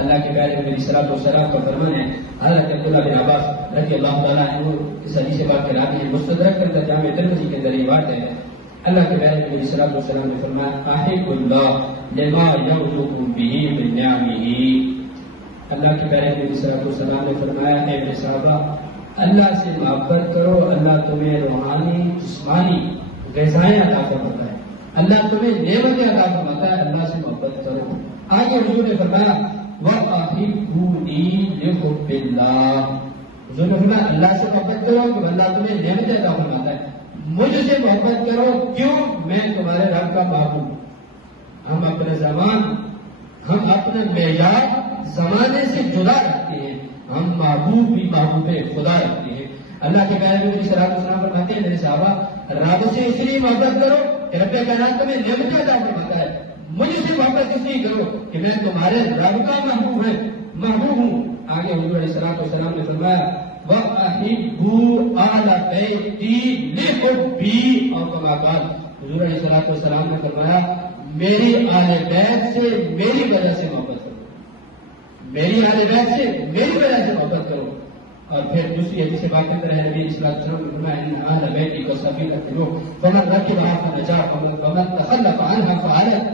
اللہ کے پیارے نبی صلی اللہ علیہ وسلم کا فرمان ہے. حضرت عبداللہ بن عباس رضی اللہ تعالیٰ عنہ اس حدیث پاک کے راوی ہیں. مستدرک کرتا جامع ترمذی کے اندر یہ بات ہے. اللہ کے پیارے نبی صلی اللہ علیہ وسلم نے فرمایا احب اللہ لما یرزق به من نعمه. اللہ کے پیارے نبی صلی اللہ علیہ وسلم نے فرمایا اے میرے صحابہ اللہ سے محبت کرو, اللہ تمہیں روحانی جسمانی غذائیں عطا فرماتا ہے, اللہ تمہیں نعمتیں عطا فرماتا ہے, اللہ سے محبت کرو. آگے حضور نے فرمایا وَأَحِبُّونِي لِحُبِّ اللَّهِ. حضور نے فرمایا اللہ سے محبت کرو کہ اللہ تمہیں نعمتیں عطا فرماتا ہے, مجھ سے محبت کرو کیوں میں تمہارے رب کا محبوب. ہم اپنا زمان ہم اپنا معیار زمانے سے جدا رکھتے ہیں, ہم محبوب بھی محبوب خدا رکھتے ہیں. اللہ کے پیارے نبی صلی اللہ علیہ وسلم فرماتے ہیں میرے صحابہ رب سے اس لیے محبت کرو کہ رب کائنات تمہیں نعمتیں عطا فرماتا ہے, مجھ سے محبت اس لیے کرو کہ میں تمہارے رب کا محبوب ہوں. آگے حضور علیہ السلام نے فرمایا وَأَحِبُّوا أَهْلَ بَيْتِي لِحُبِّي أَوْ كَمَا قَالَ. حضور علیہ السلام نے فرمایا میری اہل بیت سے میری وجہ سے محبت کرو, میری اہل بیت سے میری وجہ سے محبت کرو. اور پھر دوسری حدیث پاک کے اندر ہے نبی صلی اللہ علیہ وسلم نے فرمایا ان اہل بیتی کو سبیل فمن رکبها فنجا ومن تخلف عنها فعلت.